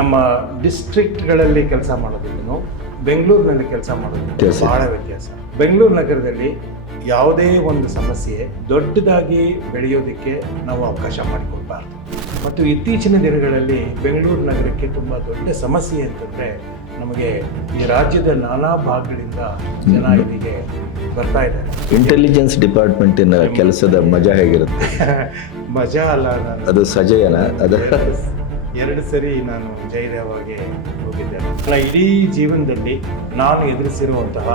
ನಮ್ಮ ಡಿಸ್ಟ್ರಿಕ್ಟ್ಗಳಲ್ಲಿ ಕೆಲಸ ಮಾಡೋದಕ್ಕೂ ಬೆಂಗಳೂರಿನಲ್ಲಿ ಕೆಲಸ ಮಾಡೋದಕ್ಕೂ ಬಹಳ ವ್ಯತ್ಯಾಸ. ಬೆಂಗಳೂರು ನಗರದಲ್ಲಿ ಯಾವುದೇ ಒಂದು ಸಮಸ್ಯೆ ದೊಡ್ಡದಾಗಿ ಬೆಳೆಯೋದಕ್ಕೆ ನಾವು ಅವಕಾಶ ಮಾಡಿಕೊಡ್ಬಾರ್ದು. ಮತ್ತು ಇತ್ತೀಚಿನ ದಿನಗಳಲ್ಲಿ ಬೆಂಗಳೂರು ನಗರಕ್ಕೆ ತುಂಬ ದೊಡ್ಡ ಸಮಸ್ಯೆ ಅಂತಂದರೆ, ನಮಗೆ ಈ ರಾಜ್ಯದ ನಾನಾ ಭಾಗಗಳಿಂದ ಜನ ಇಲ್ಲಿಗೆ ಬರ್ತಾ ಇದ್ದಾರೆ. ಇಂಟೆಲಿಜೆನ್ಸ್ ಡಿಪಾರ್ಟ್ಮೆಂಟಿನ ಕೆಲಸದ ಮಜಾ ಹೇಗಿರುತ್ತೆ? ಮಜಾ ಅಲ್ಲ, ಅದು ಸಜಯನ ಅದ ಎರಡು ಸರಿ ನಾನು ಜಯದೇವಾಗೆ ಹೋಗಿದ್ದೇನೆ. ನನ್ನ ಇಡೀ ಜೀವನದಲ್ಲಿ ನಾನು ಎದುರಿಸಿರುವಂತಹ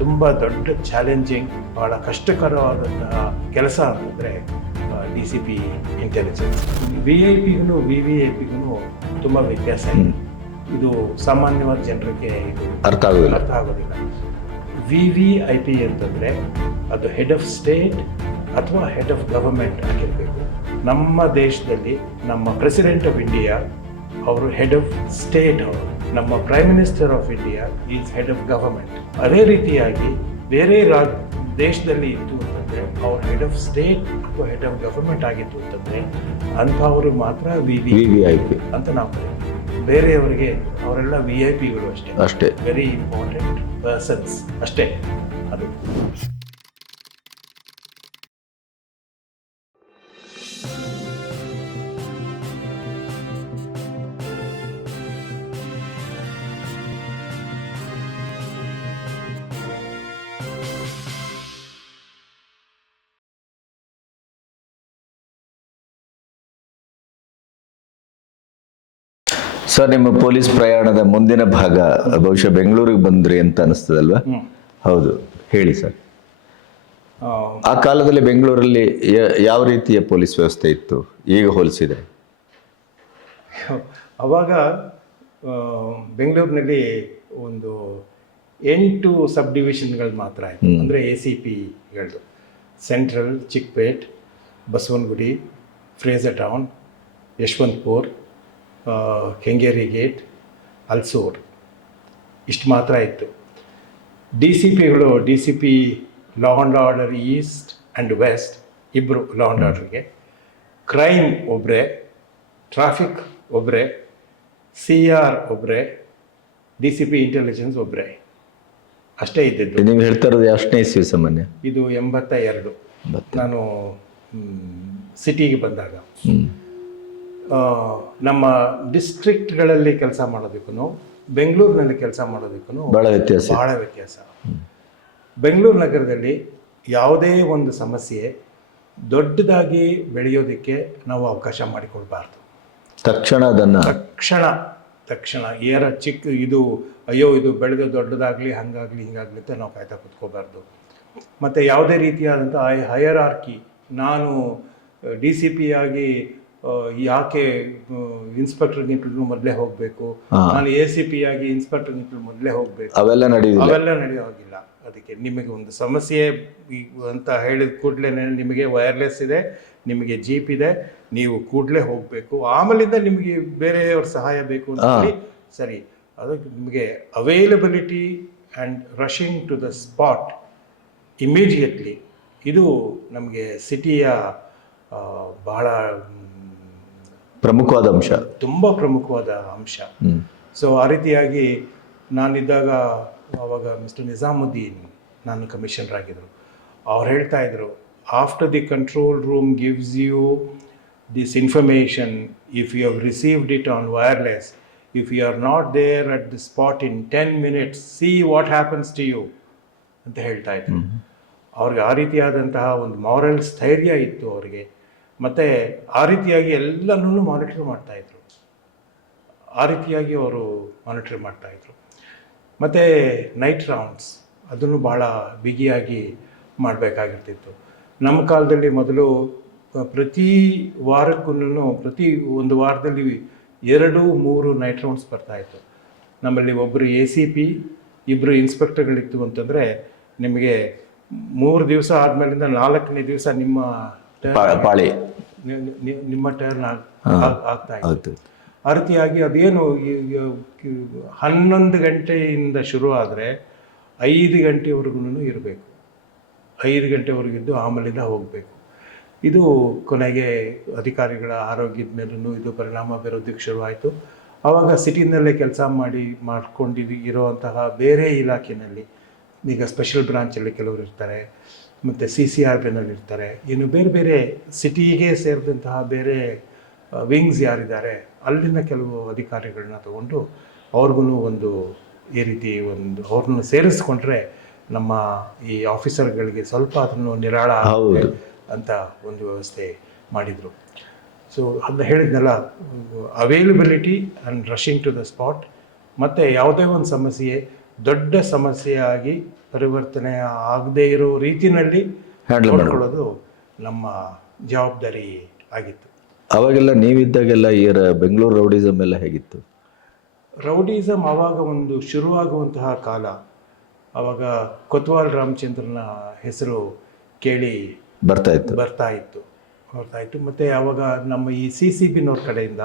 ತುಂಬ ದೊಡ್ಡ ಚಾಲೆಂಜಿಂಗ್, ಬಹಳ ಕಷ್ಟಕರವಾದಂತಹ ಕೆಲಸ ಅಂತಂದರೆ DCP ಇಂಟೆಲಿಜೆನ್ಸ್. VIP-ಗೂ VVIP-ಗೂ ತುಂಬ ವ್ಯತ್ಯಾಸ ಇದೆ. ಇದು ಸಾಮಾನ್ಯವಾದ ಜನರಿಗೆ ಇದು ಅರ್ಥ ಆಗೋದಿಲ್ಲ. VVIP ಅಂತಂದರೆ ಅದು ಹೆಡ್ ಆಫ್ ಸ್ಟೇಟ್ ಅಥವಾ ಹೆಡ್ ಆಫ್ ಗವರ್ಮೆಂಟ್ ಆಗಿರಬೇಕು. ನಮ್ಮ ದೇಶದಲ್ಲಿ ನಮ್ಮ ಪ್ರೆಸಿಡೆಂಟ್ ಆಫ್ ಇಂಡಿಯಾ ಅವರು ಹೆಡ್ ಆಫ್ ಸ್ಟೇಟ್, ಅವರು ನಮ್ಮ prime minister of India is head of government. ಅದೇ ರೀತಿಯಾಗಿ ಬೇರೆ ದೇಶದಲ್ಲಿ ಇತ್ತು ಅಂತಂದರೆ ಅವ್ರು ಹೆಡ್ ಆಫ್ ಸ್ಟೇಟ್ ಅಥವಾ ಹೆಡ್ ಆಫ್ ಗವರ್ಮೆಂಟ್ ಆಗಿತ್ತು ಅಂತಂದರೆ ಅಂಥವ್ರಿಗೆ ಮಾತ್ರ VVIP ಅಂತ ನಾವು ಕರೀತೀವಿ. ಬೇರೆಯವರಿಗೆ ಅವರೆಲ್ಲ VIP-ಗಳು ಅಷ್ಟೇ, ವೆರಿ ಇಂಪಾರ್ಟೆಂಟ್ ಪರ್ಸನ್ಸ್ ಅಷ್ಟೇ. ಅದು ಸರ್, ನಿಮ್ಮ ಪೊಲೀಸ್ ಪ್ರಯಾಣದ ಮುಂದಿನ ಭಾಗ ಬಹುಶಃ ಬೆಂಗಳೂರಿಗೆ ಬಂದ್ರಿ ಅಂತ ಅನಿಸ್ತದಲ್ವಾ? ಹೌದು, ಹೇಳಿ ಸರ್. ಆ ಕಾಲದಲ್ಲಿ ಬೆಂಗಳೂರಲ್ಲಿ ಯಾವ ರೀತಿಯ ಪೊಲೀಸ್ ವ್ಯವಸ್ಥೆ ಇತ್ತು ಈಗ ಹೋಲಿಸಿದ್ರೆ? ಅವಾಗ ಬೆಂಗಳೂರಿನಲ್ಲಿ ಒಂದು 8 ಸಬ್ ಡಿವಿಷನ್ಗಳು ಮಾತ್ರ ಆಯಿತು. ಅಂದರೆ ACPಗಳು: central, Chickpet, Basavanagudi, Frazer Town, Yeshwanthpur, Kengeri gate, Halsur, ಇಷ್ಟು ಮಾತ್ರ ಇತ್ತು. DCPಗಳು DCP law and order east and west, ಇಬ್ಬರು ಲಾ ಆ್ಯಂಡ್ ಆರ್ಡರ್ಗೆ, ಕ್ರೈಮ್ ಒಬ್ಬರೇ, ಟ್ರಾಫಿಕ್ ಒಬ್ಬರೇ, CR ಒಬ್ಬರೇ, DCP ಇಂಟೆಲಿಜೆನ್ಸ್ ಒಬ್ಬರೇ, ಅಷ್ಟೇ ಇದ್ದಿದ್ದು. ನೀವು ಹೇಳ್ತಾ ಇರೋದು ಎಷ್ಟನೇ ಇಸ್ವಿ ಸಾಮಾನ್ಯ? ಇದು 82. ನಾನು ಸಿಟಿಗೆ ಬಂದಾಗ. ನಮ್ಮ ಡಿಸ್ಟ್ರಿಕ್ಟ್ಗಳಲ್ಲಿ ಕೆಲಸ ಮಾಡೋದಕ್ಕೂ ಬೆಂಗಳೂರಿನಲ್ಲಿ ಕೆಲಸ ಮಾಡೋದಕ್ಕೂ ಬಹಳ ವ್ಯತ್ಯಾಸ. ಬೆಂಗಳೂರು ನಗರದಲ್ಲಿ ಯಾವುದೇ ಒಂದು ಸಮಸ್ಯೆ ದೊಡ್ಡದಾಗಿ ಬೆಳೆಯೋದಕ್ಕೆ ನಾವು ಅವಕಾಶ ಮಾಡಿಕೊಡ್ಬಾರ್ದು. ತಕ್ಷಣ ಇದು ಅಯ್ಯೋ ಇದು ಬೆಳೆದು ದೊಡ್ಡದಾಗಲಿ, ಹಂಗಾಗಲಿ ಹಿಂಗಾಗಲಿ ಅಂತ ನಾವು ಕಾಯ್ತಾ ಕೂತ್ಕೋಬಾರ್ದು. ಮತ್ತು ಯಾವುದೇ ರೀತಿಯಾದಂಥ ಹೈಯರಾರ್ಕಿ, ನಾನು DCP ಆಗಿ ಯಾಕೆ ಇನ್ಸ್ಪೆಕ್ಟರ್ಗಿಂತಲೂ ಮೊದಲೇ ಹೋಗಬೇಕು, ನಾನು ACP ಆಗಿ ಇನ್ಸ್ಪೆಕ್ಟರ್ಗಿಂತಲೂ ಮೊದಲೇ ಹೋಗಬೇಕು, ಅವೆಲ್ಲ ನಡೆಯೋ ಹಾಗಿಲ್ಲ. ಅದಕ್ಕೆ ನಿಮಗೆ ಒಂದು ಸಮಸ್ಯೆ ಅಂತ ಹೇಳಿದ ಕೂಡಲೇ ನಿಮಗೆ ವೈರ್ಲೆಸ್ ಇದೆ, ನಿಮಗೆ ಜೀಪ್ ಇದೆ, ನೀವು ಕೂಡಲೇ ಹೋಗಬೇಕು. ಆಮೇಲಿಂದ ನಿಮಗೆ ಬೇರೆಯವ್ರ ಸಹಾಯ ಬೇಕು ಅಂತ ಹೇಳಿ ಸರಿ. ಅದಕ್ಕೆ ನಿಮಗೆ availability and rushing to the spot immediately, ಇದು ನಮಗೆ ಸಿಟಿಯ ಬಹಳ ತುಂಬ ಪ್ರಮುಖವಾದ ಅಂಶ. ಸೊ ಆ ರೀತಿಯಾಗಿ ನಾನಿದ್ದಾಗ ಆವಾಗ ಮಿಸ್ಟರ್ ನಿಜಾಮುದ್ದೀನ್ ನಾನು ಕಮಿಷನರ್ ಆಗಿದ್ದರು. ಅವ್ರು ಹೇಳ್ತಾ ಇದ್ರು, after the control room gives you this information, if you have received it on wireless, if you are not there at the spot in 10 minutes, see what happens to you ಅಂತ ಹೇಳ್ತಾ ಇದ್ರು. ಅವ್ರಿಗೆ ಆ ರೀತಿಯಾದಂತಹ ಒಂದು ಮಾರಲ್ ಸ್ಥೈರ್ಯ ಇತ್ತು ಅವರಿಗೆ. ಮತ್ತು ಆ ರೀತಿಯಾಗಿ ಎಲ್ಲನೂ ಮಾನಿಟರ್ ಮಾಡ್ತಾಯಿದ್ರು. ಮತ್ತು ನೈಟ್ ರೌಂಡ್ಸ್ ಅದನ್ನು ಭಾಳ ಬಿಗಿಯಾಗಿ ಮಾಡಬೇಕಾಗಿರ್ತಿತ್ತು. ನಮ್ಮ ಕಾಲದಲ್ಲಿ ಮೊದಲು ಪ್ರತಿ ವಾರಕ್ಕೂ ಪ್ರತಿ ಒಂದು ವಾರದಲ್ಲಿ 2-3 ನೈಟ್ ರೌಂಡ್ಸ್ ಬರ್ತಾಯಿತ್ತು. ನಮ್ಮಲ್ಲಿ ಒಬ್ಬರು ACP, 2 ಇನ್ಸ್ಪೆಕ್ಟರ್ಗಳಿತ್ತು ಅಂತಂದರೆ ನಿಮಗೆ 3 ದಿವಸ ಆದಮೇಲಿಂದ 4ನೇ ದಿವಸ ನಿಮ್ಮ ಟರ್ನ್ ಆಗ್ತಾ ಇತ್ತು. ಆ ರೀತಿಯಾಗಿ ಅದೇನು 11 ಗಂಟೆಯಿಂದ ಶುರು ಆದರೆ 5 ಗಂಟೆವರೆಗೂ ಇರಬೇಕು. 5 ಗಂಟೆವರೆಗಿದ್ದು ಆಮೇಲಿಂದ ಹೋಗಬೇಕು. ಇದು ಕೊನೆಗೆ ಅಧಿಕಾರಿಗಳ ಆರೋಗ್ಯದ ಮೇಲೂ ಇದು ಪರಿಣಾಮ ಬೀರೋದಕ್ಕೆ ಶುರುವಾಯಿತು. ಆವಾಗ ಸಿಟಿನಲ್ಲೇ ಕೆಲಸ ಇರುವಂತಹ ಬೇರೆ ಇಲಾಖೆಯಲ್ಲಿ, ಈಗ ಸ್ಪೆಷಲ್ ಬ್ರಾಂಚಲ್ಲಿ ಕೆಲವರು ಇರ್ತಾರೆ, ಮತ್ತು CCRBನಲ್ಲಿ ಇರ್ತಾರೆ, ಇನ್ನು ಬೇರೆ ಬೇರೆ ಸಿಟಿಗೆ ಸೇರಿದಂತಹ ಬೇರೆ ವಿಂಗ್ಸ್ ಯಾರಿದ್ದಾರೆ ಅಲ್ಲಿನ ಕೆಲವು ಅಧಿಕಾರಿಗಳನ್ನ ತಗೊಂಡು ಅವ್ರಿಗೂ ಒಂದು ಈ ರೀತಿ ಅವ್ರನ್ನ ಸೇರಿಸ್ಕೊಂಡ್ರೆ ನಮ್ಮ ಈ ಆಫೀಸರ್ಗಳಿಗೆ ಸ್ವಲ್ಪ ಅದನ್ನು ನಿರಾಳ ಆಗುತ್ತೆ ಅಂತ ಒಂದು ವ್ಯವಸ್ಥೆ ಮಾಡಿದರು. ಸೊ ಅದನ್ನ ಹೇಳಿದ್ನಲ್ಲ, availability and rushing to the spot, ಮತ್ತು ಯಾವುದೇ ಒಂದು ಸಮಸ್ಯೆ ದೊಡ್ಡ ಸಮಸ್ಯೆಯಾಗಿ ಪರಿವರ್ತನೆ ಆಗದೇ ಇರೋ ರೀತಿಯಲ್ಲಿ ನೋಡ್ಕೊಳ್ಳೋದು ನಮ್ಮ ಜವಾಬ್ದಾರಿ ಆಗಿತ್ತು. ಅವಾಗೆಲ್ಲ ನೀವಿದ್ದಾಗೆಲ್ಲ ಈ ಬೆಂಗಳೂರು ರೌಡಿಸಮ್ ಎಲ್ಲ ಹೇಗಿತ್ತು? ರೌಡಿಸಮ್ ಆವಾಗ ಒಂದು ಶುರುವಾಗುವಂತಹ ಕಾಲ. ಆವಾಗ ಕೊತ್ವಾಲ್ ರಾಮಚಂದ್ರನ ಹೆಸರು ಕೇಳಿ ಬರ್ತಾ ಇತ್ತು. ಮತ್ತು ಆವಾಗ ನಮ್ಮ ಈ CCBನವ್ರ ಕಡೆಯಿಂದ,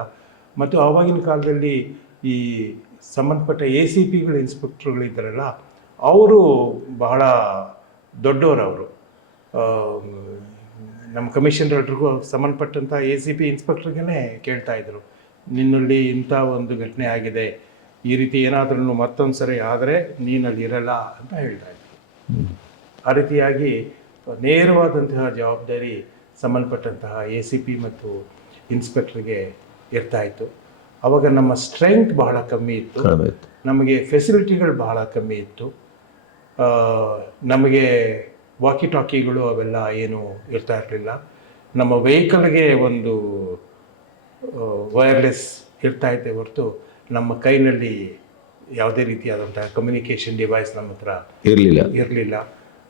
ಮತ್ತು ಆವಾಗಿನ ಕಾಲದಲ್ಲಿ ಈ ಸಂಬಂಧಪಟ್ಟ ACPಗಳು ಇನ್ಸ್ಪೆಕ್ಟ್ರುಗಳಿದ್ದಾರಲ್ಲ, ಅವರು ಬಹಳ ದೊಡ್ಡವರು. ನಮ್ಮ ಕಮಿಷನರ್ಗಳಿಗೂ ಸಂಬಂಧಪಟ್ಟಂಥ ACP ಇನ್ಸ್ಪೆಕ್ಟ್ರಿಗೇ ಕೇಳ್ತಾಯಿದ್ರು, ನಿನ್ನಲ್ಲಿ ಇಂಥ ಒಂದು ಘಟನೆ ಆಗಿದೆ, ಈ ರೀತಿ ಏನಾದ್ರೂ ಮತ್ತೊಂದು ಸರಿ ಆದರೆ ನೀನಲ್ಲಿ ಇರಲ್ಲ ಅಂತ ಹೇಳ್ತಾಯಿದ್ರು. ಆ ರೀತಿಯಾಗಿ ನೇರವಾದಂತಹ ಜವಾಬ್ದಾರಿ ಸಂಬಂಧಪಟ್ಟಂತಹ ACP ಮತ್ತು ಇನ್ಸ್ಪೆಕ್ಟ್ರಿಗೆ ಇರ್ತಾಯಿತ್ತು. ಆವಾಗ ನಮ್ಮ ಸ್ಟ್ರೆಂತ್ ಬಹಳ ಕಮ್ಮಿ ಇತ್ತು, ನಮಗೆ ಫೆಸಿಲಿಟಿಗಳು ಬಹಳ ಕಮ್ಮಿ ಇತ್ತು. ನಮಗೆ ವಾಕಿ ಟಾಕಿಗಳು ಅವೆಲ್ಲ ಏನು ಇರ್ತಾ ಇರಲಿಲ್ಲ. ನಮ್ಮ ವೆಹಿಕಲ್ಗೆ ಒಂದು ವೈರ್ಲೆಸ್ ಇರ್ತಾಯಿದೆ ಹೊರತು ನಮ್ಮ ಕೈನಲ್ಲಿ ಯಾವುದೇ ರೀತಿಯಾದಂಥ ಕಮ್ಯುನಿಕೇಷನ್ ಡಿವೈಸ್ ನಮ್ಮ ಹತ್ರ ಇರಲಿಲ್ಲ.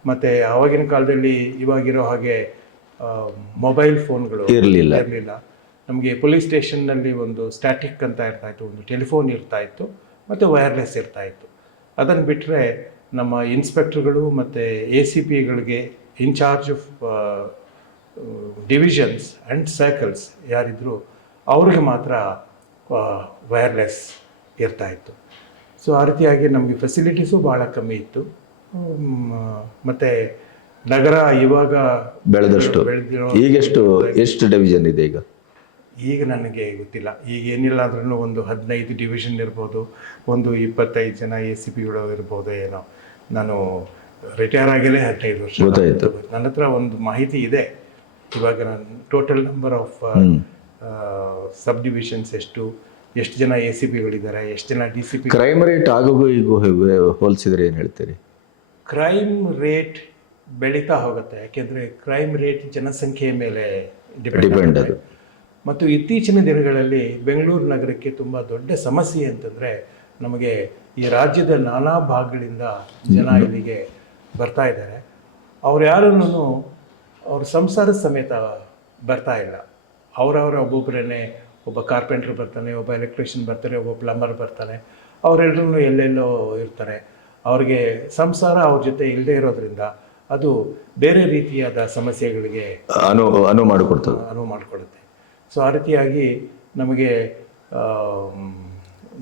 ಮತ್ತು ಆವಾಗಿನ ಕಾಲದಲ್ಲಿ ಇವಾಗಿರೋ ಹಾಗೆ ಮೊಬೈಲ್ ಫೋನ್ಗಳು ಇರಲಿಲ್ಲ. ನಮಗೆ ಪೊಲೀಸ್ ಸ್ಟೇಷನ್ನಲ್ಲಿ ಒಂದು ಸ್ಟ್ಯಾಟಿಕ್ ಅಂತ ಇರ್ತಾಯಿತ್ತು, ಒಂದು ಟೆಲಿಫೋನ್ ಇರ್ತಾಯಿತ್ತು, ಮತ್ತು ವೈರ್ಲೆಸ್ ಇರ್ತಾಯಿತ್ತು. ಅದನ್ನು ಬಿಟ್ಟರೆ ನಮ್ಮ ಇನ್ಸ್ಪೆಕ್ಟರ್ಗಳು ಮತ್ತು ACPಗಳಿಗೆ incharge of divisions and circles ಯಾರಿದ್ರು ಅವ್ರಿಗೆ ಮಾತ್ರ ವೈರ್ಲೆಸ್ ಇರ್ತಾಯಿತ್ತು. ಸೊ ಆ ರೀತಿಯಾಗಿ ನಮಗೆ ಫೆಸಿಲಿಟೀಸು ಭಾಳ ಕಮ್ಮಿ ಇತ್ತು. ಮತ್ತು ನಗರ ಇವಾಗ ಬೆಳೆದಿರೋ ಎಷ್ಟು ಡಿವಿಷನ್ ಇದೆ ಈಗ ನನಗೆ ಗೊತ್ತಿಲ್ಲ. ಈಗ ಏನಿಲ್ಲ ಅಂದ್ರೂ ಒಂದು 15 ಡಿವಿಷನ್ ಇರ್ಬೋದು, ಒಂದು 25 ಜನ ACPಗಳು ಇರ್ಬೋದು ಏನೋ. ನಾನು ರಿಟೈರ್ ಆಗಿಲ್ಲೇ 15 ವರ್ಷ. ನನ್ನ ಹತ್ರ ಒಂದು ಮಾಹಿತಿ ಇದೆ. ಇವಾಗ ನಾನು total number of sub divisions ಎಷ್ಟು ಜನ ACPಗಳಿದ್ದಾರೆ, ಎಷ್ಟು ಜನ DCP. ಕ್ರೈಮ್ ರೇಟ್ ಆಗೋಗೂ ಈಗ ಹೋಲಿಸಿದ್ರೆ ಏನು ಹೇಳ್ತೀರಿ? ಕ್ರೈಮ್ ರೇಟ್ ಬೆಳೀತಾ ಹೋಗುತ್ತೆ, ಯಾಕೆಂದರೆ ಕ್ರೈಮ್ ರೇಟ್ ಜನಸಂಖ್ಯೆಯ ಮೇಲೆ ಡಿಪೆಂಡ್ ಅದು. ಮತ್ತು ಇತ್ತೀಚಿನ ದಿನಗಳಲ್ಲಿ ಬೆಂಗಳೂರು ನಗರಕ್ಕೆ ತುಂಬ ದೊಡ್ಡ ಸಮಸ್ಯೆ ಅಂತಂದರೆ, ನಮಗೆ ಈ ರಾಜ್ಯದ ನಾನಾ ಭಾಗಗಳಿಂದ ಜನ ಇಲ್ಲಿಗೆ ಬರ್ತಾ ಇದ್ದಾರೆ. ಅವ್ರು ಯಾರನ್ನೂ ಅವ್ರ ಸಂಸಾರದ ಸಮೇತ ಬರ್ತಾ ಇಲ್ಲ. ಒಬ್ಬೊಬ್ಬರೇ, ಒಬ್ಬ ಕಾರ್ಪೆಂಟ್ರ್ ಬರ್ತಾನೆ, ಒಬ್ಬ ಎಲೆಕ್ಟ್ರಿಷಿಯನ್ ಬರ್ತಾರೆ, ಒಬ್ಬ ಪ್ಲಂಬರ್ ಬರ್ತಾನೆ. ಅವರೆಲ್ಲರೂ ಎಲ್ಲೆಲ್ಲೋ ಇರ್ತಾರೆ. ಅವ್ರಿಗೆ ಸಂಸಾರ ಅವ್ರ ಜೊತೆ ಇಲ್ಲದೆ ಇರೋದ್ರಿಂದ ಅದು ಬೇರೆ ರೀತಿಯಾದ ಸಮಸ್ಯೆಗಳಿಗೆ ಅನುವು ಮಾಡಿಕೊಡುತ್ತೆ. ಸೊ ಆ ರೀತಿಯಾಗಿ ನಮಗೆ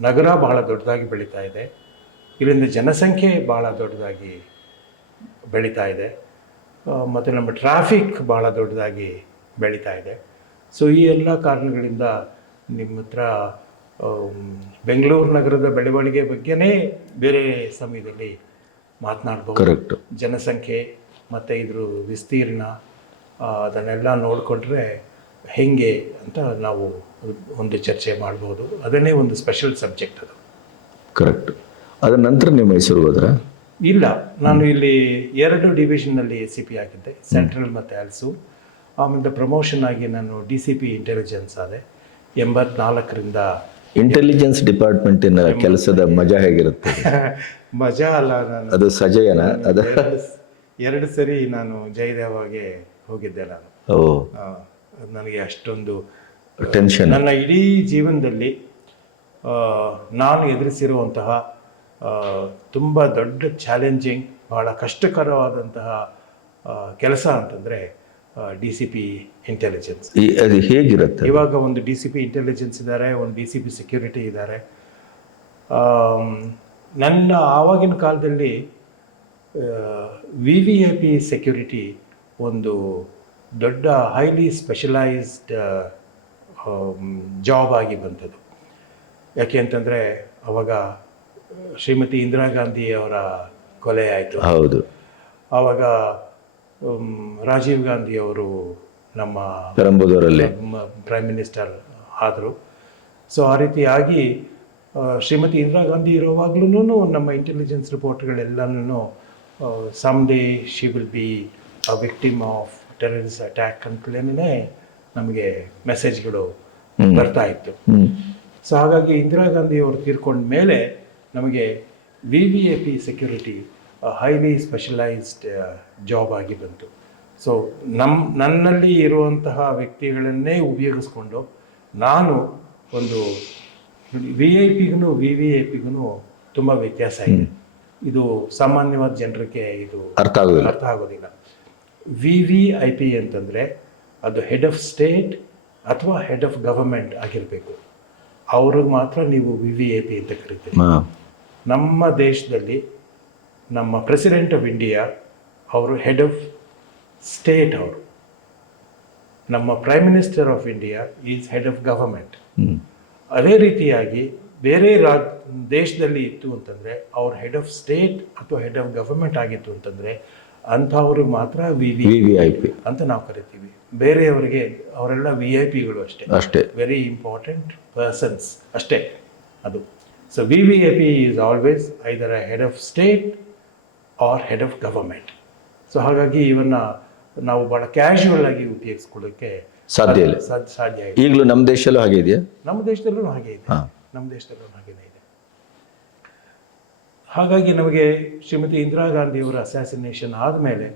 ನಗರ ಬಹಳ ದೊಡ್ಡದಾಗಿ ಬೆಳೀತಾ ಇದೆ. ಇಲ್ಲಿಂದ ಜನಸಂಖ್ಯೆ ಭಾಳ ದೊಡ್ಡದಾಗಿ ಬೆಳೀತಾ ಇದೆ, ಮತ್ತು ನಮ್ಮ ಟ್ರಾಫಿಕ್ ಭಾಳ ದೊಡ್ಡದಾಗಿ ಬೆಳೀತಾ ಇದೆ. ಸೊ ಈ ಎಲ್ಲ ಕಾರಣಗಳಿಂದ ನಿಮ್ಮ ಹತ್ರ ಬೆಂಗಳೂರು ನಗರದ ಬೆಳವಣಿಗೆ ಬಗ್ಗೆನೇ ಬೇರೆ ಸಮಯದಲ್ಲಿ ಮಾತನಾಡ್ಬೋದು. ಕರೆಕ್ಟ್. ಜನಸಂಖ್ಯೆ ಮತ್ತು ಇದ್ರ ವಿಸ್ತೀರ್ಣ ಅದನ್ನೆಲ್ಲ ನೋಡಿಕೊಂಡ್ರೆ ಹೇಗೆ ಅಂತ ನಾವು ಒಂದು ಚರ್ಚೆ ಮಾಡ್ಬೋದು. ಅದನ್ನೇ ಒಂದು ಸ್ಪೆಷಲ್ ಸಬ್ಜೆಕ್ಟ್ ಅದು. ಕರೆಕ್ಟ್. ಅದರ ನಂತರ ನೀವು ಮೈಸೂರಿಗೆ ಹೋದ್ರ? ಇಲ್ಲ, ನಾನು ಇಲ್ಲಿ 2 ಡಿವಿಷನ್ನಲ್ಲಿ ACP ಆಗಿದ್ದೆ, ಸೆಂಟ್ರಲ್ ಮತ್ತು ಆಲ್ಸೂರ್. ಆಮೇಲೆ ಪ್ರಮೋಷನ್ ಆಗಿ ನಾನು DCP ಇಂಟೆಲಿಜೆನ್ಸ್ ಆದೆ 84ರಿಂದ. ಇಂಟೆಲಿಜೆನ್ಸ್ ಡಿಪಾರ್ಟ್ಮೆಂಟಿನ ಕೆಲಸದ ಮಜಾ ಹೇಗಿರುತ್ತೆ? ಮಜಾ ಅಲ್ಲ, ನಾನು ಅದು ಸಜಯನ ಅದ 2 ಸರಿ ನಾನು ಜಯದೇವಾಗೆ ಹೋಗಿದ್ದೆ. ನಾನು ನನಗೆ ಅಷ್ಟೊಂದು ಟೆನ್ಷನ್ ನನ್ನ ಇಡೀ ಜೀವನದಲ್ಲಿ ನಾನು ಎದುರಿಸಿರುವಂತಹ ತುಂಬ ದೊಡ್ಡ ಚಾಲೆಂಜಿಂಗ್, ಬಹಳ ಕಷ್ಟಕರವಾದಂತಹ ಕೆಲಸ ಅಂತಂದರೆ DCP ಇಂಟೆಲಿಜೆನ್ಸ್. ಅದು ಹೇಗಿರುತ್ತೆ? ಇವಾಗ ಒಂದು DCP ಇಂಟೆಲಿಜೆನ್ಸ್ ಇದ್ದಾರೆ, ಒಂದು DCP ಸೆಕ್ಯೂರಿಟಿ ಇದ್ದಾರೆ. ನನ್ನ ಆವಾಗಿನ ಕಾಲದಲ್ಲಿ VVIP ಸೆಕ್ಯೂರಿಟಿ ಒಂದು ದೊಡ್ಡ ಹೈಲಿ ಸ್ಪೆಷಲೈಸ್ಡ್ ಜಾಬ್ ಆಗಿ ಬಂತದ್ದು. ಯಾಕೆ ಅಂತಂದರೆ ಅವಾಗ ಶ್ರೀಮತಿ ಇಂದಿರಾ ಗಾಂಧಿ ಅವರ ಕೊಲೆ ಆಯಿತು. ಹೌದು. ಆವಾಗ ರಾಜೀವ್ ಗಾಂಧಿ ಅವರು ನಮ್ಮ ಪೆರಂಬೂರಲ್ಲಿ ಪ್ರೈಮ್ ಮಿನಿಸ್ಟರ್ ಆದರು. ಸೊ ಆ ರೀತಿಯಾಗಿ ಶ್ರೀಮತಿ ಇಂದಿರಾ ಗಾಂಧಿ ಇರುವಾಗ್ಲೂ ನಮ್ಮ ಇಂಟೆಲಿಜೆನ್ಸ್ ರಿಪೋರ್ಟ್ಗಳೆಲ್ಲನೂ some day she will be a victim of terrorist attack ಅಂತಲೇ ನಮಗೆ ಮೆಸೇಜ್ಗಳು ಬರ್ತಾ ಇತ್ತು. ಸೊ ಹಾಗಾಗಿ ಇಂದಿರಾ ಗಾಂಧಿ ಅವರು ತೀರ್ಕೊಂಡ ಮೇಲೆ ನಮಗೆ VVIP security highly specialised job ಆಗಿ ಬಂತು. ಸೊ ನನ್ನಲ್ಲಿ ಇರುವಂತಹ ವ್ಯಕ್ತಿಗಳನ್ನೇ ಉಪಯೋಗಿಸ್ಕೊಂಡು ನಾನು ಒಂದು VIPಗೂ VVIPಗೂ ತುಂಬ ವ್ಯತ್ಯಾಸ ಇದೆ. ಇದು ಸಾಮಾನ್ಯವಾದ ಜನರಿಗೆ ಇದು ಅರ್ಥ ಆಗೋದಿಲ್ಲ. VVIP ಅಂತಂದರೆ ಅದು ಹೆಡ್ ಆಫ್ ಸ್ಟೇಟ್ ಅಥವಾ ಹೆಡ್ ಆಫ್ ಗವರ್ಮೆಂಟ್ ಆಗಿರಬೇಕು. ಅವ್ರಿಗೆ ಮಾತ್ರ ನೀವು VVIP ಅಂತ ಕರಿತೀರಿ. ನಮ್ಮ ದೇಶದಲ್ಲಿ ನಮ್ಮ ಪ್ರೆಸಿಡೆಂಟ್ ಆಫ್ ಇಂಡಿಯಾ ಅವರು ಹೆಡ್ ಆಫ್ ಸ್ಟೇಟ್, ಅವರು ನಮ್ಮ prime minister of India is head of government. ಅದೇ ರೀತಿಯಾಗಿ ಬೇರೆ ದೇಶದಲ್ಲಿ ಇತ್ತು ಅಂತಂದರೆ ಅವ್ರ ಹೆಡ್ ಆಫ್ ಸ್ಟೇಟ್ ಅಥವಾ ಹೆಡ್ ಆಫ್ ಗವರ್ಮೆಂಟ್ ಆಗಿತ್ತು ಅಂತಂದರೆ ಅಂಥವ್ರಿಗೆ ಮಾತ್ರ VVIP ಅಂತ ನಾವು ಕರಿತೀವಿ. ಬೇರೆಯವರಿಗೆ ಅವರೆಲ್ಲ VIPಗಳು ಅಷ್ಟೇ, ವೆರಿ ಇಂಪಾರ್ಟೆಂಟ್ ಪರ್ಸನ್ಸ್ ಅಷ್ಟೇ ಅದು. So VVIP is always either a head of state or head of government. So ಹಾಗಾಗಿ ಇವನ್ನ ನಾವು ಭಾಳ ಕ್ಯಾಶುವಲ್ ಆಗಿ ಉಪಯೋಗಿಸ್ಕೊಳ್ಳೋಕ್ಕೆ ಸಾಧ್ಯ ಇಲ್ಲ. ಈಗಲೂ ನಮ್ಮ ದೇಶದಲ್ಲೂ ಹಾಗೆ ಇದೆಯಾ? ನಮ್ಮ ದೇಶದಲ್ಲೂ ಹಾಗೆ ಇದೆ, ನಮ್ಮ ದೇಶದಲ್ಲೂ ಹಾಗೇನೇ ಇದೆ. ಹಾಗಾಗಿ ನಮಗೆ ಶ್ರೀಮತಿ ಇಂದಿರಾ ಗಾಂಧಿಯವರ ಅಸ್ಯಾಸಿನೇಷನ್ ಆದಮೇಲೆ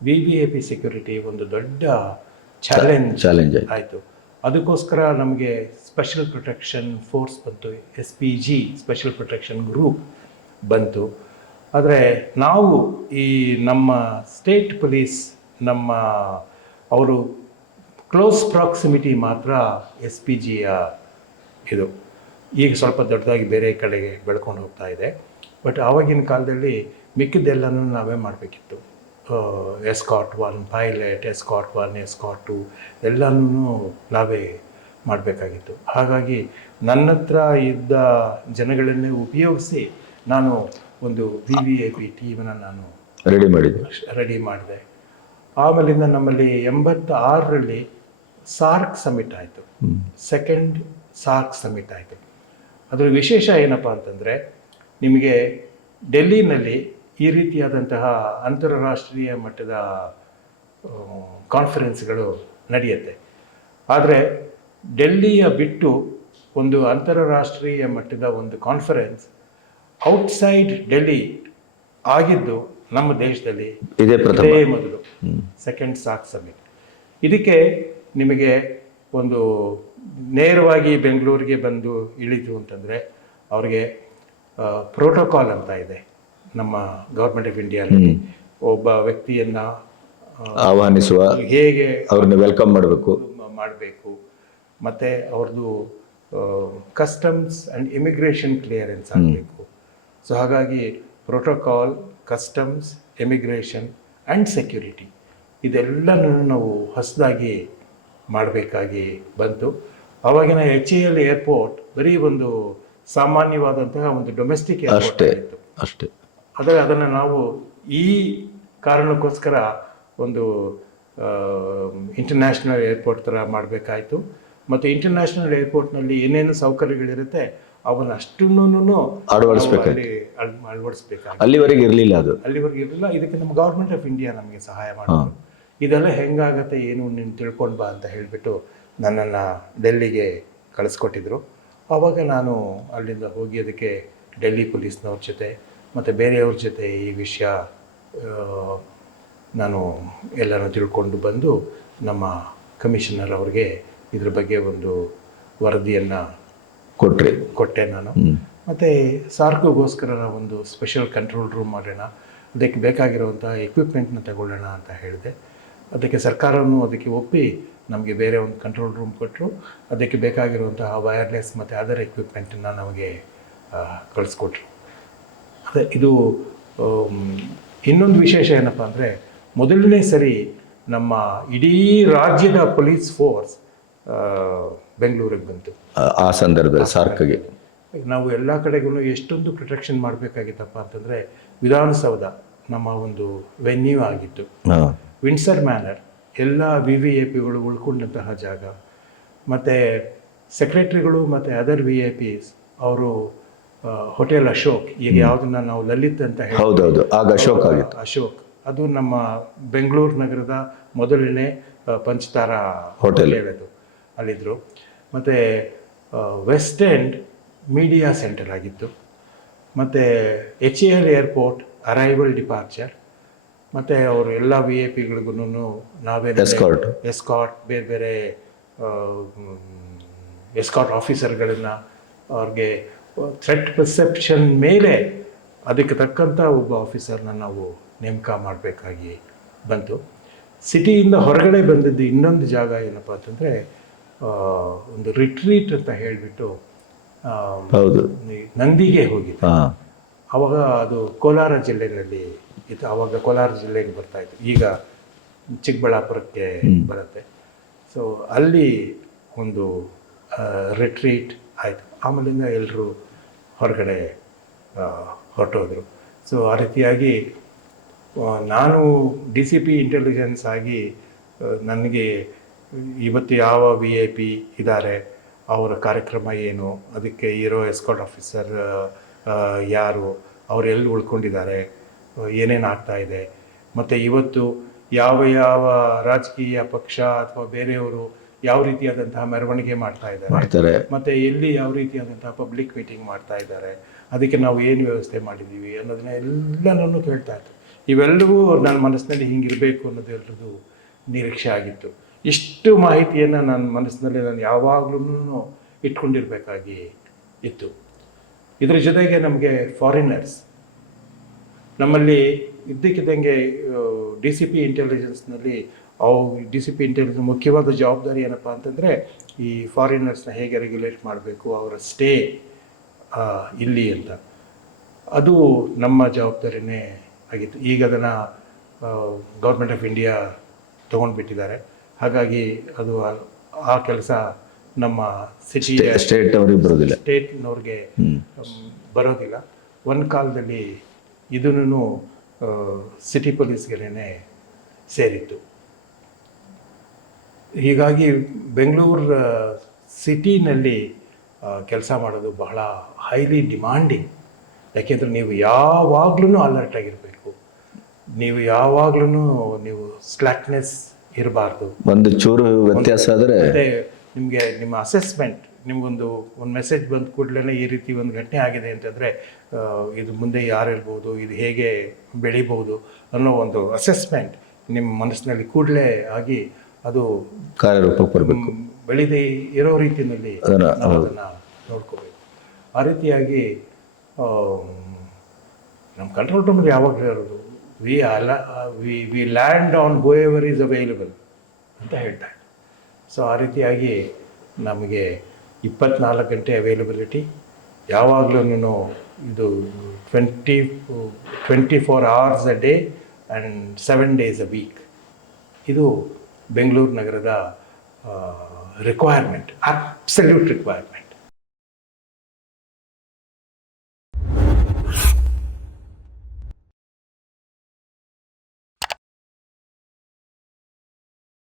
VVIP ಸೆಕ್ಯೂರಿಟಿ ಒಂದು ದೊಡ್ಡ ಚಾಲೆಂಜ್ ಆಯಿತು. ಅದಕ್ಕೋಸ್ಕರ ನಮಗೆ ಸ್ಪೆಷಲ್ ಪ್ರೊಟೆಕ್ಷನ್ ಫೋರ್ಸ್ ಬಂತು, SPG ಸ್ಪೆಷಲ್ ಪ್ರೊಟೆಕ್ಷನ್ ಗ್ರೂಪ್ ಬಂತು. ಆದರೆ ನಾವು ಈ ನಮ್ಮ ಸ್ಟೇಟ್ ಪೊಲೀಸ್ ಅವರು ಕ್ಲೋಸ್ ಪ್ರಾಕ್ಸಿಮಿಟಿ ಮಾತ್ರ SPGಯ ಇದು ಈಗ ಸ್ವಲ್ಪ ದೊಡ್ಡದಾಗಿ ಬೇರೆ ಕಡೆಗೆ ಬೆಳ್ಕೊಂಡು ಹೋಗ್ತಾ ಇದೆ. ಬಟ್ ಆವಾಗಿನ ಕಾಲದಲ್ಲಿ ಮಿಕ್ಕಿದ್ದೆಲ್ಲನೂ ನಾವೇ ಮಾಡಬೇಕಿತ್ತು. ಎಸ್ಕಾಟ್ 1 ಪೈಲಟ್, ಎಸ್ಕಾಟ್ 1, ಎಸ್ಕಾಟ್ 2 ಎಲ್ಲನೂ ನಾವೇ ಮಾಡಬೇಕಾಗಿತ್ತು. ಹಾಗಾಗಿ ನನ್ನ ಹತ್ರ ಇದ್ದ ಜನಗಳನ್ನೇ ಉಪಯೋಗಿಸಿ ನಾನು ಒಂದು VVIP ಟೀಮನ್ನು ನಾನು ರೆಡಿ ಮಾಡಿದೆ. ಆಮೇಲಿಂದ ನಮ್ಮಲ್ಲಿ 86ರಲ್ಲಿ ಸಾರ್ಕ್ ಸಮಿಟ್ ಆಯಿತು, ಸೆಕೆಂಡ್ ಸಾರ್ಕ್ ಸಮಿಟ್ ಆಯಿತು. ಅದರ ವಿಶೇಷ ಏನಪ್ಪ ಅಂತಂದರೆ, ನಿಮಗೆ ಡೆಲ್ಲಿನಲ್ಲಿ ಈ ರೀತಿಯಾದಂತಹ ಅಂತಾರಾಷ್ಟ್ರೀಯ ಮಟ್ಟದ ಕಾನ್ಫರೆನ್ಸ್ಗಳು ನಡೆಯುತ್ತೆ. ಆದರೆ ಡೆಲ್ಲಿಯ ಬಿಟ್ಟು ಒಂದು ಅಂತಾರಾಷ್ಟ್ರೀಯ ಮಟ್ಟದ ಒಂದು ಕಾನ್ಫರೆನ್ಸ್ ಔಟ್ಸೈಡ್ ಡೆಲ್ಲಿ ಆಗಿದ್ದು ನಮ್ಮ ದೇಶದಲ್ಲಿ ಇದೇ ಮೊದಲು, ಸೆಕೆಂಡ್ ಸಾರ್ಕ್ ಸಮಿಟ್. ಇದಕ್ಕೆ ನಿಮಗೆ ಒಂದು ನೇರವಾಗಿ ಬೆಂಗಳೂರಿಗೆ ಬಂದು ಇಳಿದು ಅಂತಂದರೆ ಅವ್ರಿಗೆ ಪ್ರೋಟೋಕಾಲ್ ಅಂತ ಇದೆ. ನಮ್ಮ ಗೌರ್ಮೆಂಟ್ ಆಫ್ ಇಂಡಿಯಾದಲ್ಲಿ ಒಬ್ಬ ವ್ಯಕ್ತಿಯನ್ನು ಆಹ್ವಾನಿಸುವ, ಹೇಗೆ ಅವ್ರನ್ನ ವೆಲ್ಕಮ್ ಮಾಡಬೇಕು, ಮತ್ತು ಅವ್ರದ್ದು ಕಸ್ಟಮ್ಸ್ ಆ್ಯಂಡ್ ಇಮಿಗ್ರೇಷನ್ ಕ್ಲಿಯರೆನ್ಸ್ ಆಗಬೇಕು. ಸೊ ಹಾಗಾಗಿ protocol, customs, immigration and security ಇದೆಲ್ಲನೂ ನಾವು ಹೊಸದಾಗಿ ಮಾಡಬೇಕಾಗಿ ಬಂತು. ಆವಾಗಿನ HAL ಏರ್ಪೋರ್ಟ್ ಬರೀ ಒಂದು ಸಾಮಾನ್ಯವಾದಂತಹ ಒಂದು ಡೊಮೆಸ್ಟಿಕ್ ಏರ್ಪೋರ್ಟ್ ಆಗಿತ್ತು ಅಷ್ಟೇ. ಆದರೆ ಅದನ್ನು ನಾವು ಈ ಕಾರಣಕ್ಕೋಸ್ಕರ ಒಂದು ಇಂಟರ್ನ್ಯಾಷನಲ್ ಏರ್ಪೋರ್ಟ್ ಥರ ಮಾಡಬೇಕಾಯಿತು. ಮತ್ತು ಇಂಟರ್ನ್ಯಾಷನಲ್ ಏರ್ಪೋರ್ಟ್ನಲ್ಲಿ ಏನೇನು ಸೌಕರ್ಯಗಳಿರುತ್ತೆ ಅವನ್ನ ಅಷ್ಟನ್ನೂ ಅಳವಡಿಸ್ಬೇಕಾಗಿ ಅಲ್ಲಿವರೆಗೆ ಇರಲಿಲ್ಲ. ಇದಕ್ಕೆ ನಮ್ಮ ಗೌರ್ಮೆಂಟ್ ಆಫ್ ಇಂಡಿಯಾ ನಮಗೆ ಸಹಾಯ ಮಾಡೋದು. ಇದೆಲ್ಲ ಹೆಂಗಾಗತ್ತೆ ಏನು ನೀನು ತಿಳ್ಕೊಂಡು ಬಾ ಅಂತ ಹೇಳಿಬಿಟ್ಟು ನನ್ನನ್ನು ಡೆಲ್ಲಿಗೆ ಕಳಿಸ್ಕೊಟ್ಟಿದ್ರು. ಆವಾಗ ನಾನು ಅಲ್ಲಿಂದ ಹೋಗಿ ಅದಕ್ಕೆ ಡೆಲ್ಲಿ ಪೊಲೀಸ್ನವ್ರ ಜೊತೆ ಮತ್ತು ಬೇರೆಯವ್ರ ಜೊತೆ ಈ ವಿಷಯ ನಾನು ಎಲ್ಲನೂ ತಿಳ್ಕೊಂಡು ಬಂದು ನಮ್ಮ ಕಮಿಷನರ್ ಅವ್ರಿಗೆ ಇದ್ರ ಬಗ್ಗೆ ಒಂದು ವರದಿಯನ್ನು ಕೊಟ್ಟೆ ನಾನು. ಮತ್ತು ಸಾರ್ಕ್ಗೋಸ್ಕರ ಒಂದು ಸ್ಪೆಷಲ್ ಕಂಟ್ರೋಲ್ ರೂಮ್ ಮಾಡೋಣ, ಅದಕ್ಕೆ ಬೇಕಾಗಿರುವಂಥ ಎಕ್ವಿಪ್ಮೆಂಟ್ನ ತಗೊಳ್ಳೋಣ ಅಂತ ಹೇಳಿದೆ. ಅದಕ್ಕೆ ಸರ್ಕಾರವೂ ಅದಕ್ಕೆ ಒಪ್ಪಿ ನಮಗೆ ಬೇರೆ ಒಂದು ಕಂಟ್ರೋಲ್ ರೂಮ್ ಕೊಟ್ಟರು. ಅದಕ್ಕೆ ಬೇಕಾಗಿರುವಂತಹ ವೈರ್ಲೆಸ್ ಮತ್ತು ಅದರ್ ಎಕ್ವಿಪ್ಮೆಂಟನ್ನು ನಮಗೆ ಕಳಿಸ್ಕೊಟ್ರು. ಅದೇ ಇದು ಇನ್ನೊಂದು ವಿಶೇಷ ಏನಪ್ಪ ಅಂದರೆ, ಮೊದಲನೇ ಸರಿ ನಮ್ಮ ಇಡೀ ರಾಜ್ಯದ ಪೊಲೀಸ್ ಫೋರ್ಸ್ ಬೆಂಗಳೂರಿಗೆ ಬಂತು. ಆ ಸಂದರ್ಭದಲ್ಲಿ ಸಾರ್ಕ್ಗೆ ನಾವು ಎಲ್ಲ ಕಡೆಗೂ ಎಷ್ಟೊಂದು ಪ್ರೊಟೆಕ್ಷನ್ ಮಾಡಬೇಕಾಗಿತ್ತಪ್ಪ ಅಂತಂದರೆ ವಿಧಾನಸೌಧ ನಮ್ಮ ಒಂದು ವೆನ್ಯೂ ಆಗಿತ್ತು. ಹಾಂ ವಿಂಡ್ಸರ್ ಮ್ಯಾನರ್ ಎಲ್ಲ VVIPಗಳು ಉಳ್ಕೊಂಡಂತಹ ಜಾಗ. ಮತ್ತು ಸೆಕ್ರೆಟ್ರಿಗಳು ಮತ್ತು ಅದರ್ VIPs ಅವರು ಹೋಟೆಲ್ ಅಶೋಕ್, ಈಗ ಯಾವುದನ್ನ ನಾವು ಲಲಿತ್ ಅಂತ ಹೌದೌದು, ಆಗ ಅಶೋಕ್ ಆಗಿತ್ತು. ಅಶೋಕ್ ಅದು ನಮ್ಮ ಬೆಂಗಳೂರು ನಗರದ ಮೊದಲನೇ ಪಂಚತಾರ ಹೋಟೆಲ್ ಅದು ಅಲ್ಲಿದ್ದರು. ಮತ್ತು ವೆಸ್ಟ್ ಎಂಡ್ ಮೀಡಿಯಾ ಸೆಂಟರ್ ಆಗಿತ್ತು. ಮತ್ತು HAL ಏರ್ಪೋರ್ಟ್ ಅರೈವಲ್ ಡಿಪಾರ್ಚರ್. ಮತ್ತು ಅವರು ಎಲ್ಲ VIPಗಳಿಗೂ ನಾವೇ ಎಸ್ಕಾಟ್ ಬೇರೆ ಬೇರೆ ಎಸ್ಕಾಟ್ ಆಫೀಸರ್ಗಳನ್ನು ಅವ್ರಿಗೆ ಥ್ರೆಟ್ ಪರ್ಸೆಪ್ಷನ್ ಮೇಲೆ ಅದಕ್ಕೆ ತಕ್ಕಂಥ ಒಬ್ಬ ಆಫೀಸರ್ನ ನಾವು ನೇಮಕ ಮಾಡಬೇಕಾಗಿ ಬಂತು. ಸಿಟಿಯಿಂದ ಹೊರಗಡೆ ಬಂದಿದ್ದು ಇನ್ನೊಂದು ಜಾಗ ಏನಪ್ಪ ಅಂತಂದರೆ ಒಂದು ರಿಟ್ರೀಟ್ ಅಂತ ಹೇಳಿಬಿಟ್ಟು ಹೌದು ನಂದಿಗೆ ಹೋಗಿದ್ದು. ಹಾಂ ಆವಾಗ ಅದು ಕೋಲಾರ ಜಿಲ್ಲೆಯಲ್ಲಿ ಇತ್ತು. ಆವಾಗ ಕೋಲಾರ ಜಿಲ್ಲೆಗೆ ಬರ್ತಾಯಿತ್ತು, ಈಗ ಚಿಕ್ಕಬಳ್ಳಾಪುರಕ್ಕೆ ಬರುತ್ತೆ. ಸೊ ಅಲ್ಲಿ ಒಂದು ರಿಟ್ರೀಟ್ ಆಯಿತು. ಆಮೇಲಿಂದ ಎಲ್ಲರೂ ಹೊರಗಡೆ ಹೊರಟೋದ್ರು. ಸೊ ಆ ರೀತಿಯಾಗಿ ನಾನು DCP ಇಂಟೆಲಿಜೆನ್ಸ್ ಆಗಿ ನನಗೆ ಇವತ್ತು ಯಾವ VIP ಇದ್ದಾರೆ, ಅವರ ಕಾರ್ಯಕ್ರಮ ಏನು, ಅದಕ್ಕೆ ಇರೋ ಎಸ್ಕಾಟ್ ಆಫೀಸರ್ ಯಾರು, ಅವ್ರು ಎಲ್ಲಿ ಉಳ್ಕೊಂಡಿದ್ದಾರೆ, ಏನೇನು ಆಗ್ತಾ ಇದೆ, ಮತ್ತು ಇವತ್ತು ಯಾವ ಯಾವ ರಾಜಕೀಯ ಪಕ್ಷ ಅಥವಾ ಬೇರೆಯವರು ಯಾವ ರೀತಿಯಾದಂತಹ ಮೆರವಣಿಗೆ ಮಾಡ್ತಾ ಇದ್ದಾರೆ, ಮತ್ತು ಎಲ್ಲಿ ಯಾವ ರೀತಿಯಾದಂತಹ ಪಬ್ಲಿಕ್ ಮೀಟಿಂಗ್ ಮಾಡ್ತಾ ಇದ್ದಾರೆ, ಅದಕ್ಕೆ ನಾವು ಏನು ವ್ಯವಸ್ಥೆ ಮಾಡಿದ್ದೀವಿ ಅನ್ನೋದನ್ನ ಎಲ್ಲನೂ ಕೇಳ್ತಾ ಇತ್ತು. ಇವೆಲ್ಲವೂ ನನ್ನ ಮನಸ್ಸಿನಲ್ಲಿ ಹಿಂಗಿರಬೇಕು ಅನ್ನೋದು ಎಲ್ಲರದು ನಿರೀಕ್ಷೆ ಆಗಿತ್ತು. ಇಷ್ಟು ಮಾಹಿತಿಯನ್ನು ನನ್ನ ಮನಸ್ಸಿನಲ್ಲಿ ನಾನು ಯಾವಾಗಲೂ ಇಟ್ಕೊಂಡಿರಬೇಕಾಗಿ ಇತ್ತು. ಇದ್ರ ಜೊತೆಗೆ ನಮಗೆ ಫಾರಿನರ್ಸ್ ನಮ್ಮಲ್ಲಿ ಇದ್ದಕ್ಕಿದ್ದಂಗೆ DCP ಇಂಟೆಲಿಜೆನ್ಸ್ನಲ್ಲಿ DCP ಇಂಟೆಲಿಜೆನ್ಸ್ ಮುಖ್ಯವಾದ ಜವಾಬ್ದಾರಿ ಏನಪ್ಪ ಅಂತಂದರೆ ಈ ಫಾರಿನರ್ಸ್ನ ಹೇಗೆ ರೆಗ್ಯುಲೇಟ್ ಮಾಡಬೇಕು, ಅವರ ಸ್ಟೇ ಇಲ್ಲಿ ಅಂತ, ಅದು ನಮ್ಮ ಜವಾಬ್ದಾರಿನೇ ಆಗಿತ್ತು. ಈಗ ಅದನ್ನು ಗೌರ್ಮೆಂಟ್ ಆಫ್ ಇಂಡಿಯಾ ತೊಗೊಂಡ್ಬಿಟ್ಟಿದ್ದಾರೆ. ಹಾಗಾಗಿ ಅದು ಆ ಕೆಲಸ ನಮ್ಮ ಸಿಟಿ ಸ್ಟೇಟ್ನವ್ರಿಗೆ ಬರೋದಿಲ್ಲ. ಒಂದು ಕಾಲದಲ್ಲಿ ಇದನ್ನು ಸಿಟಿ ಪೊಲೀಸ್ಗೆನೇ ಸೇರಿತ್ತು. ಹೀಗಾಗಿ ಬೆಂಗಳೂರು ಸಿಟಿನಲ್ಲಿ ಕೆಲಸ ಮಾಡೋದು ಬಹಳ ಹೈಲಿ ಡಿಮಾಂಡಿಂಗ್. ಯಾಕೆಂದರೆ ನೀವು ಯಾವಾಗಲೂ ಅಲರ್ಟ್ ಆಗಿರಬೇಕು, ನೀವು ಯಾವಾಗಲೂ ನೀವು ಸ್ಲ್ಯಾಕ್ನೆಸ್ ಇರಬಾರ್ದು. ಒಂದು ಚೂರು ವ್ಯತ್ಯಾಸ ಆದರೆ ಮತ್ತು ನಿಮಗೆ ನಿಮ್ಮ ಅಸೆಸ್ಮೆಂಟ್, ನಿಮಗೊಂದು ಮೆಸೇಜ್ ಬಂದ ಕೂಡಲೇ ಈ ರೀತಿ ಒಂದು ಘಟನೆ ಆಗಿದೆ ಅಂತಂದರೆ ಇದು ಮುಂದೆ ಯಾರಿರ್ಬೋದು, ಇದು ಹೇಗೆ ಬೆಳಿಬೋದು ಅನ್ನೋ ಒಂದು ಅಸೆಸ್ಮೆಂಟ್ ನಿಮ್ಮ ಮನಸ್ಸಿನಲ್ಲಿ ಕೂಡಲೇ ಆಗಿ ಅದು ಕಾರ್ಯರೂಪಕ್ಕೆ ಬರಬೇಕು. ಬೆಳೆದೇ ಇರೋ ರೀತಿಯಲ್ಲಿ ನಾವು ಅದನ್ನು ನೋಡ್ಕೋಬೇಕು. ಆ ರೀತಿಯಾಗಿ ನಮ್ಮ ಕಂಟ್ರೋಲ್ ರೂಮಲ್ಲಿ ಯಾವಾಗಲೂ ಇರೋದು we land on whoever is available ಅಂತ ಹೇಳ್ತಾ ಇದ್ದೆ. ಸೊ ಆ ರೀತಿಯಾಗಿ ನಮಗೆ 24 ಗಂಟೆ ಅವೈಲಬಿಲಿಟಿ, ಯಾವಾಗಲೂ ಇದು 24 hours a day and 7 days a week. ಇದು ಬೆಂಗಳೂರು ನಗರದ ರಿಕ್ವೈರ್ಮೆಂಟ್, ಅಬ್ಸಲ್ಯೂಟ್ ರಿಕ್ವೈರ್ಮೆಂಟ್.